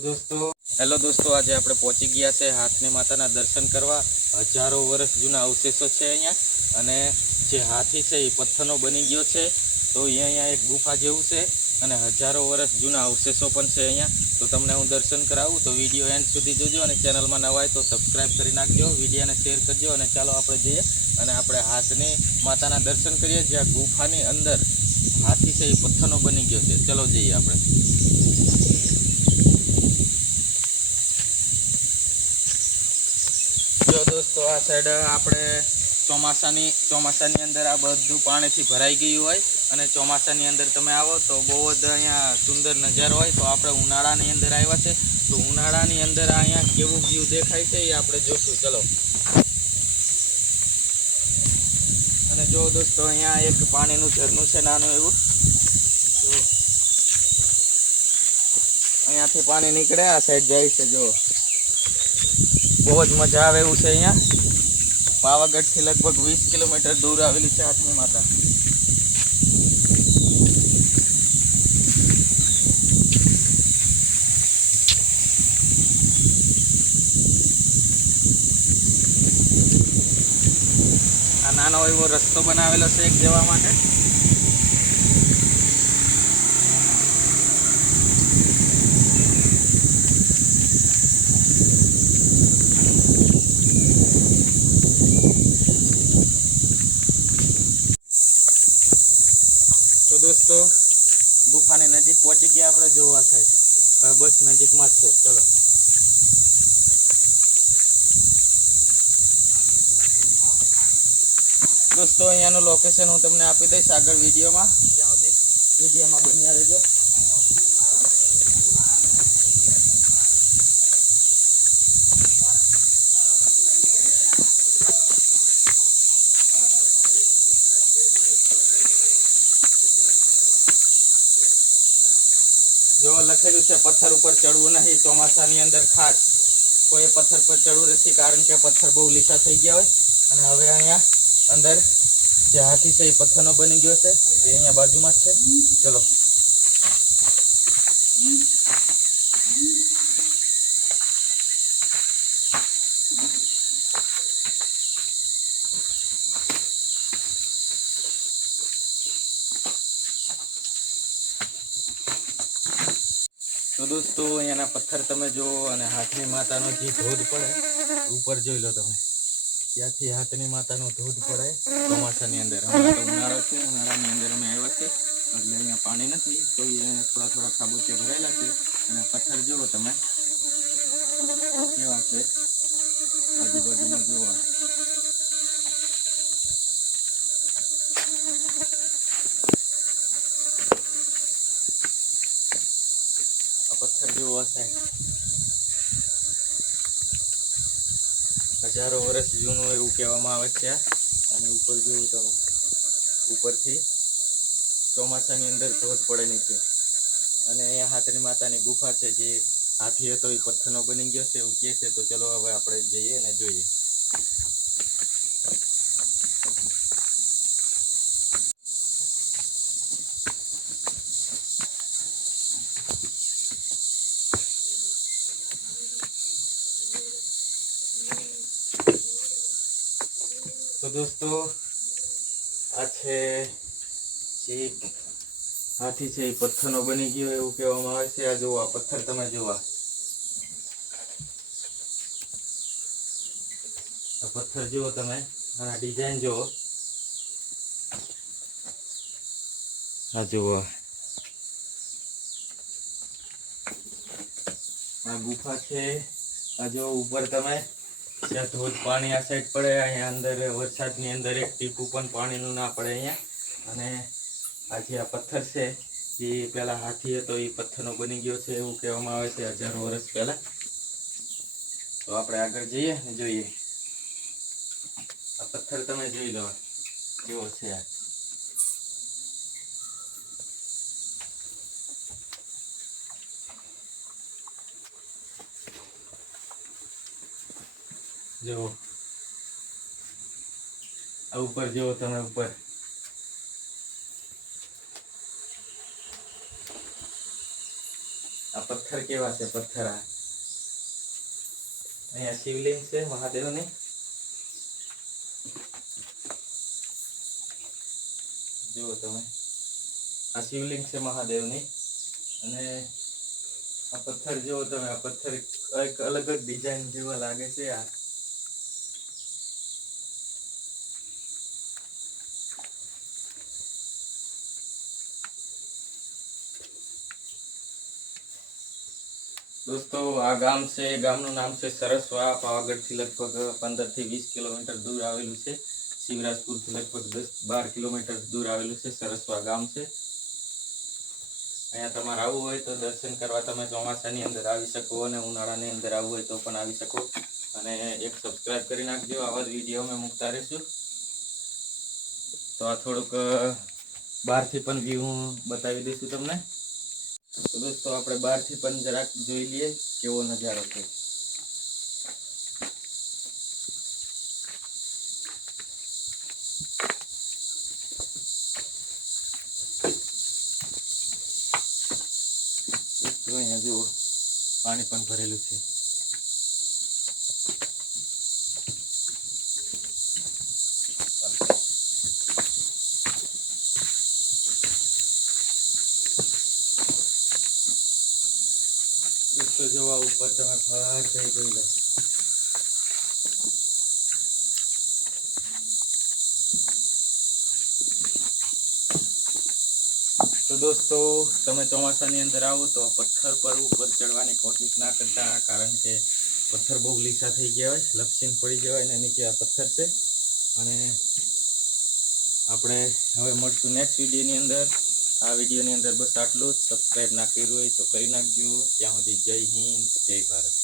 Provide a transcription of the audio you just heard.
દોસ્તો. હેલો દોસ્તો, આજે આપણે પહોંચી ગયા છે હાથની માતાના દર્શન કરવા. હજારો વર્ષ જૂના અવશેષો છે અહીંયા. અને જે હાથી છે એ પથ્થરનો બની ગયો છે. તો અહીંયા અહીંયા એક ગુફા જેવું છે. અને હજારો વર્ષ જૂના અવશેષો પણ છે અહીંયા. તો તમને હું દર્શન કરાવું. તો વીડિયો એન્ડ સુધી જોજો અને ચેનલમાં નવા હોય તો સબસ્ક્રાઈબ કરી નાખજો. વિડીયોને શેર કરજો અને ચાલો આપણે જઈએ. અને આપણે હાથની માતાના દર્શન કરીએ. જ્યાં ગુફાની અંદર હાથી છે એ પથ્થરનો બની ગયો છે. ચલો જઈએ આપણે. જો દોસ્તો, આ સાઈડ આપણે ચોમાસાની ચોમાસાની અંદર આ બધું પાણીથી ભરાઈ ગયું હોય અને ચોમાસાની અંદર તમે આવો તો બહુ જ અહીંયા સુંદર નજારો હોય. તો આપણે ઉનાળાની અંદર આવ્યા છે. તો ઉનાળાની અંદર અહીંયા કેવું વ્યૂ દેખાય છે એ આપણે જોશું. ચલો. અને જો દોસ્તો, અહીંયા એક પાણીનું ઝરણું છે, નાનું એવું. જો. અહીંયાથી પાણી નીકળે, આ સાઈડ જાય છે, જો. બહુ જ મજા આવે એવું છે અહીંયા. પાવાગઢથી લગભગ વીસ કિલોમીટર દૂર આવેલી છે હાથની માતા. આ નાનો એવો રસ્તો બનાવેલો છે એક જવા માટે. દોસ્તો, ગુફાની નજીક પહોંચી ગયા આપણે, જોવા થાય બસ નજીકમાં જ છે. ચલો. દોસ્તો, અહીંયાનું લોકેશન હું તમને આપી દઈશ આગળ વિડીયોમાં. ત્યાં સુધી વિડીયોમાં બન્યા રહેજો. જો લખેલું છે, પથ્થર ઉપર ચડવું નહીં, ચોમાસાની અંદર ખાસ. કોઈ પથ્થર પર ચડવું નથી, કારણ કે પથ્થર બહુ લીસા થઈ ગયા હોય. અને હવે અહીંયા અંદર જે હાથી છે, એ પથ્થરનો બની ગયો છે, એ અહીંયા બાજુમાં જ છે. ચલો. દોસ્તો, અહીંયાના પથ્થર તમે જુઓ અને હાથની માતાનો જે ધોધ પડે, ઉપર જોઈ લો તમે. ત્યાંથી હાથની માતાનો ધોધ પડે ચોમાસાની અંદર. ઉનાળો છે, ઉનાળાની અંદર અમે આવ્યા છે એટલે અહીંયા પાણી નથી, તો અહીંયા થોડા થોડા ખાબોચે ભરાયેલા છે. અને પથ્થર જુઓ તમે. કેવા છે? આજુબાજુમાં જોવા પથ્થર જેવો હશે હજારો વર્ષ જૂનું એવું કહેવામાં આવે છે અને ઉપર જોયું તમે ઉપરથી ચોમાસાની અંદર ધોધ પડે નીચે. અને અહીંયા હાથની માતાની ગુફા છે, જે હાથી હતો એ પથ્થરનો બની ગયો છે, એવું કહે છે. તો ચલો હવે આપણે જઈએ અને જોઈએ. દોસ્તો, આ છે ચીક. હાથી છે એ પથ્થરનો બની ગયો એવું કહેવામાં આવે છે. આ આ પથ્થર તમે આ પથ્થર જુઓ તમે, આના ડિઝાઇન જુઓ. આ જુઓ. આ ગુફા છે. આ જો ઉપર તમે જ્યાં ધોધ પાણી આ સાઈડ પડે, અહીંયા અંદર વરસાદની અંદર એક ટીપું પણ પાણીનું ના પડે અહીંયા. અને આ જે આ પથ્થર છે એ પેલા હાથી હતો, એ પથ્થરનો બની ગયો છે, એવું કહેવામાં આવે છે, હજારો વર્ષ પહેલા. તો આપણે આગળ જઈએ ને જોઈએ. આ પથ્થર તમે જોઈ લો, કેવો છે આ. જુઓ આ ઉપર જુઓ તમે ઉપર. આ પથ્થર કેવા છે? પથ્થર આ. અહીંયા શિવલિંગ છે, મહાદેવની. જુઓ તમે. આ શિવલિંગ છે મહાદેવની. અને આ પથ્થર જુઓ તમે, આ પથ્થર એક અલગ જ ડિઝાઇન જેવા લાગે છે આ. દોસ્તો, આ ગામ છે ગામનું નામ છે સરસવા. પાવાગઢથી લગભગ પંદરથી વીસ કિલોમીટર દૂર આવેલું છે. શિવરાજપુરથી લગભગ દસ બાર કિલોમીટર દૂર આવેલું છે સરસવા ગામ છે. અહીંયા તમારે આવવું હોય તો દર્શન કરવા તમે ચોમાસાની અંદર આવી શકો અને ઉનાળાની અંદર આવવું હોય તો પણ આવી શકો. અને એક સબસ્ક્રાઇબ કરી નાખજો, આવા જ વીડિયો અમે મૂકતા રહીશું. તો આ થોડુંક બહારથી પણ વ્યૂ બતાવી દઈશું તમને. તો દોસ્તો, આપણે બહારથી પણ જરાક જોઈ લઈએ, કેવો નજારો છે. અહીંયા જુઓ, પાણી પણ ભરેલું છે દોસ્તો જોવા ઉપર તમે ફર થઈ જોઈ લો તો દોસ્તો, તમે ચોમાસાની અંદર આવો તો પથ્થર પર ઉપર ચડવાની કોશિશ ના કરતા, કારણ કે પથ્થર બહુ લીસા થઈ ગયા હોય, લપસીને પડી જવાય અને નીચે આ પથ્થર છે. અને આપણે હવે મળશું નેક્સ્ટ વિડીયોની અંદર. આ વિડીયોની અંદર બસ આટલું જ. સબસ્ક્રાઈબ ના કર્યું હોય તો કરી નાખજો. ત્યાં સુધી જય હિન્દ, જય ભારત.